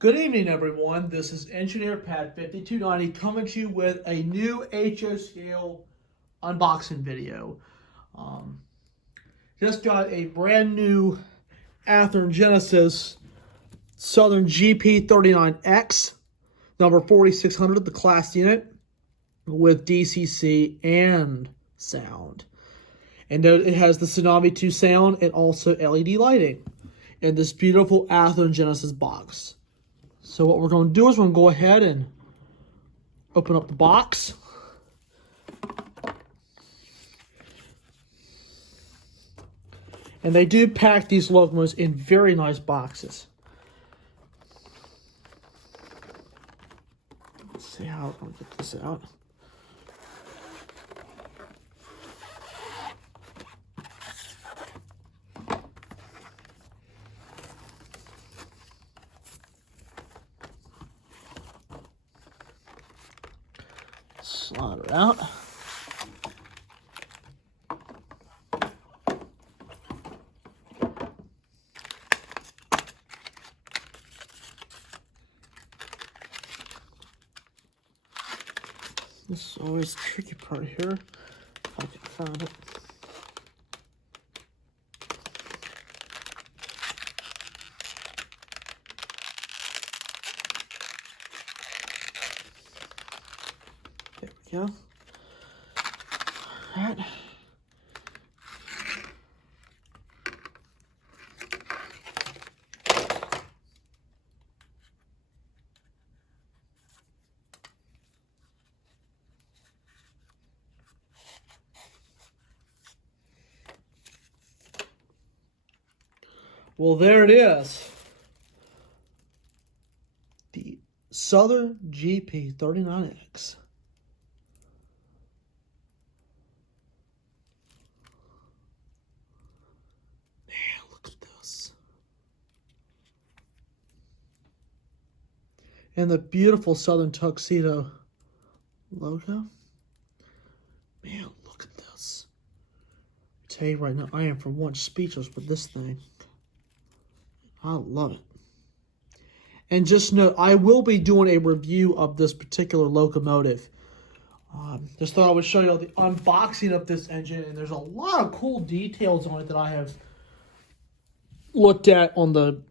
Good evening, everyone. This is Engineer Pat 5290 coming to you with a new HO scale unboxing video. Just got a brand new Athearn Genesis Southern GP39X, number 4600, the class unit, with DCC and sound. And it has the Tsunami 2 sound and also LED lighting in this beautiful Athearn Genesis box. So what we're going to do is we're going to go ahead and open up the box. And they do pack these locomotives in very nice boxes. Let's see how I'm going to get this out. Slide her out. This is always the tricky part here, if I can find it. There we go. All right. Well, there it is. The Southern GP39X. Man, look at this. And the beautiful Southern Tuxedo logo. Man, look at this. I tell you right now, I am for once speechless with this thing. I love it. And just note, I will be doing a review of this particular locomotive. Just thought I would show you the unboxing of this engine. And there's a lot of cool details on it that I have looked at on the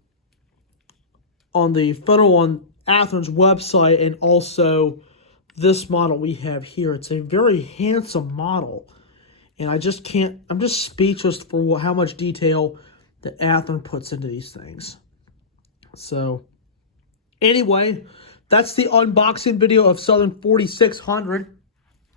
photo on Athearn's website, and also this model we have here. It's a very handsome model. And I'm just speechless for how much detail that Athearn puts into these things. So, anyway, that's the unboxing video of Southern 4600.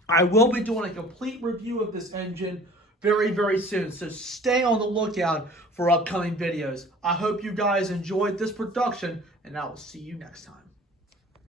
I will be doing a complete review of this engine very, very soon. So stay on the lookout for upcoming videos. I hope you guys enjoyed this production, and I will see you next time.